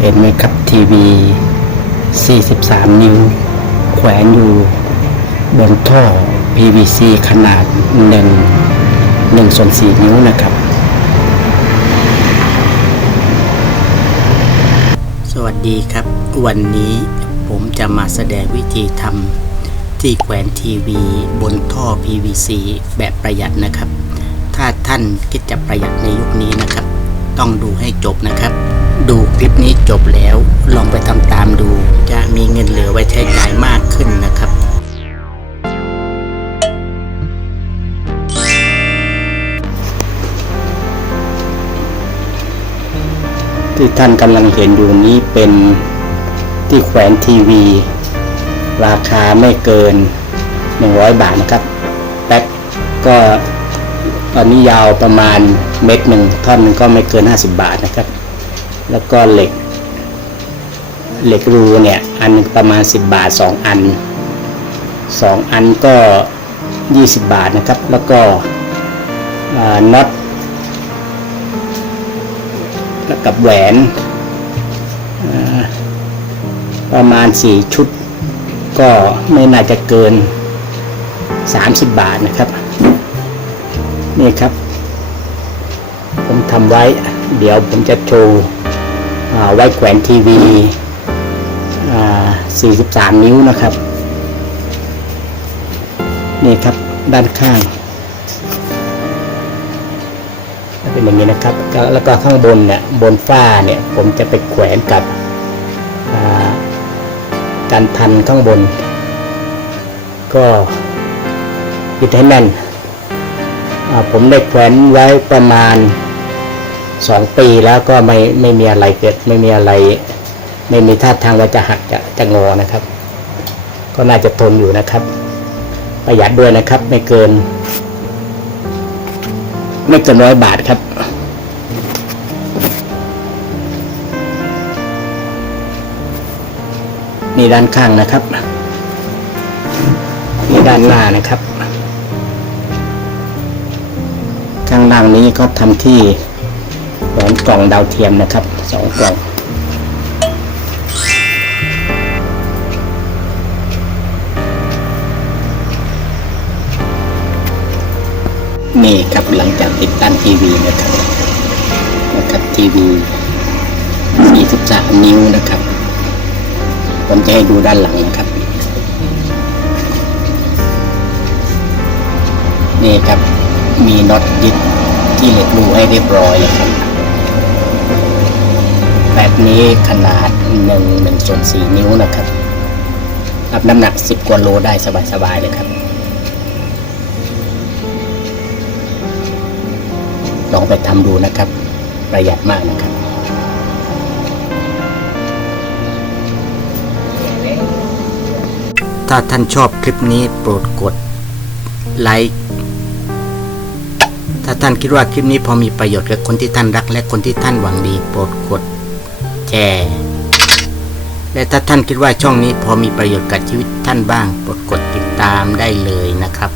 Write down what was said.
เห็นไหมครับทีวี 43 นิ้ว แขวนอยู่บนท่อ PVC ขนาด 1 1ส่วน4นิ้วนะครับ สวัสดีครับ วันนี้ผมจะมาแสดงวิธีทำที่แขวนทีวีบนท่อ PVC แบบประหยัดนะครับ ถ้าท่านคิดจะประหยัดในยุคนี้นะครับ ต้องดูให้จบนะครับ ดูคลิปนี้จบแล้วลองไปทำตามดู จะมีเงินเหลือไว้ใช้จ่ายมากขึ้นนะครับที่ท่านกำลังเห็นอยู่นี้เป็นที่แขวนทีวี ราคาไม่เกิน 100 บาทนะครับแป๊กก็ตอนนี้ยาวประมาณเม็ดหนึ่งท่อนหนึงก็ไม่เกิน 50 บาทนะครับ แล้วก็เหล็ก เหล็กรูเนี่ย อันประมาณ 10 บาท 2 อัน 2 อันก็ 20 บาทนะครับ แล้วก็น็อตแล้วกับแหวนประมาณ 4 ชุด ก็ไม่น่าจะเกิน 30 บาทนะครับ นี่ครับ ผมทำไว้ เดี๋ยวผมจะโชว์ ไว้แขวนทีวี 43 นิ้วนะครับ นี่ครับด้านข้างเป็นอย่างนี้นะครับ แล้วก็ข้างบนเนี่ยบนฝ้าเนี่ยผมจะไปแขวนกับอ่ากันพันข้างบน ก็ปิดให้แน่นผมได้แขวนไว้ประมาณ สองปีแล้วก็ไม่ไม่มีอะไรเกิดไม่มีอะไร ไม่มีท่าทางว่าจะหักจะจะงอนะครับ ก็น่าจะทนอยู่นะครับ ประหยัดด้วยนะครับ ไม่เกิน ไม่เกินร้อยบาทครับนี่ด้านข้างนะครับนี่ด้านหน้านะครับ ข้างล่างนี้ก็ทำที่ แหวนกล่องดาวเทียมนะครับสองกล่องนี่ครับหลังจากติดตั้งทีวีนะครับนะครับทีวี43นิ้วนะครับ ผมจะให้ดูด้านหลังนะครับ นี่ครับมีน็อตยึดที่เหล็กรูให้เรียบร้อยแล้วครับ นี้ขนาด1 1ส่วน4นิ้วนะครับรับน้ำหนัก 10กว่าโลได้สบายๆเลยครับ ลองไปทำดูนะครับ ประหยัดมากนะครับถ้าท่านชอบคลิปนี้โปรดกดไลค์ ถ้าท่านคิดว่าคลิปนี้พอมีประโยชน์กับคนที่ท่านรักและคนที่ท่านหวังดี โปรดกด แชร์ และถ้าท่านคิดว่าช่องนี้พอมีประโยชน์กับชีวิตท่านบ้างกดกดติดตามได้เลยนะครับ